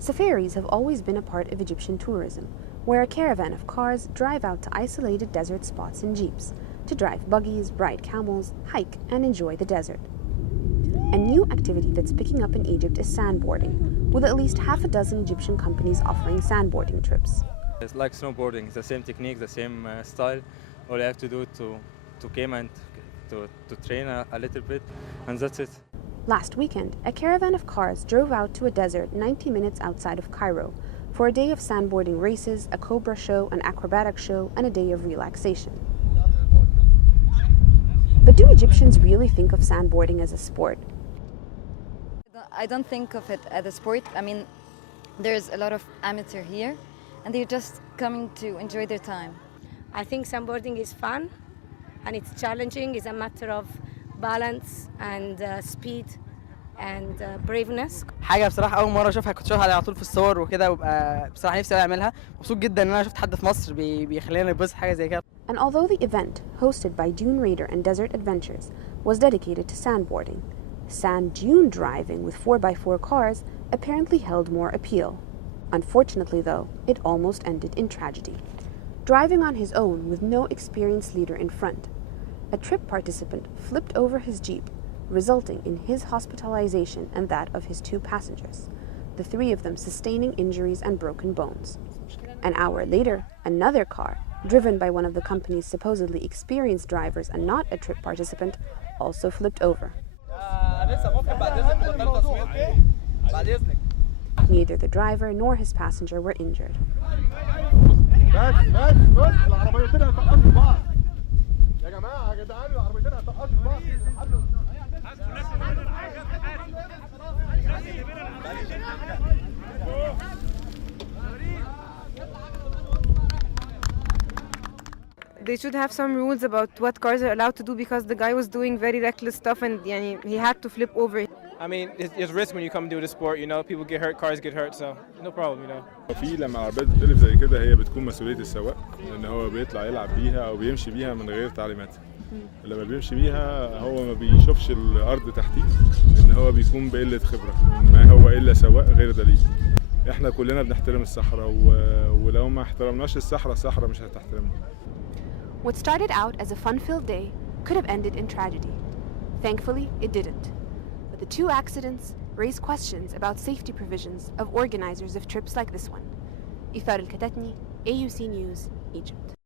Safaris have always been a part of Egyptian tourism, where a caravan of cars drive out to isolated desert spots in jeeps to drive buggies, ride camels, hike, and enjoy the desert. A new activity that's picking up in Egypt is sandboarding, with at least half a dozen Egyptian companies offering sandboarding trips. It's like snowboarding, it's the same technique, the same style. All you have to do to came and to train a little bit, and that's it. Last weekend, a caravan of cars drove out to a desert 90 minutes outside of Cairo for a day of sandboarding races, a cobra show, an acrobatic show, and a day of relaxation. But do Egyptians really think of sandboarding as a sport? I don't think of it as a sport. I mean, there's a lot of amateur here, and they're just coming to enjoy their time. I think sandboarding is fun, and it's challenging. It's a matter of balance and speed and braveness. حاجه بصراحه اول مره اشوفها، كنت اشوفها على طول في الصور وكده، وبقى بصراحه نفسي اعملها. مبسوط جدا ان انا شفت حد في مصر بيخلينا نبص حاجه زي كده. And although the event, hosted by Dune Raider and Desert Adventures, was dedicated to sandboarding, sand dune driving with 4x4 cars apparently held more appeal. Unfortunately, though, it almost ended in tragedy. Driving on his own with no experienced leader in front, a trip participant flipped over his jeep, resulting in his hospitalization and that of his 2 passengers, the 3 of them sustaining injuries and broken bones. An hour later, another car, driven by one of the company's supposedly experienced drivers and not a trip participant, also flipped over. Neither the driver nor his passenger were injured. They should have some rules about what cars are allowed to do, because the guy was doing very reckless stuff and he had to flip over. I mean, it's risk when you come do the sport, you know, people get hurt, cars get hurt, so no problem, you know. في لما العربيات بتقلب زي كده هي بتكون مسؤولية السواق، لأن هو بيطلع يلعب بيها أو بيمشي بيها من غير تعليمات. لما بيمشي بيها هو ما بيشوفش الأرض تحتيه، لأن هو بيكون بقلة خبرة، ما هو إلا سواق غير دليل. إحنا كلنا بنحترم الصحراء، ولو ما احترمناش الصحراء مش هتحترمنا. What started out as a fun-filled day could have ended in tragedy. Thankfully, it didn't. But the 2 accidents raise questions about safety provisions of organizers of trips like this one. El-Katatney, AUC News, Egypt.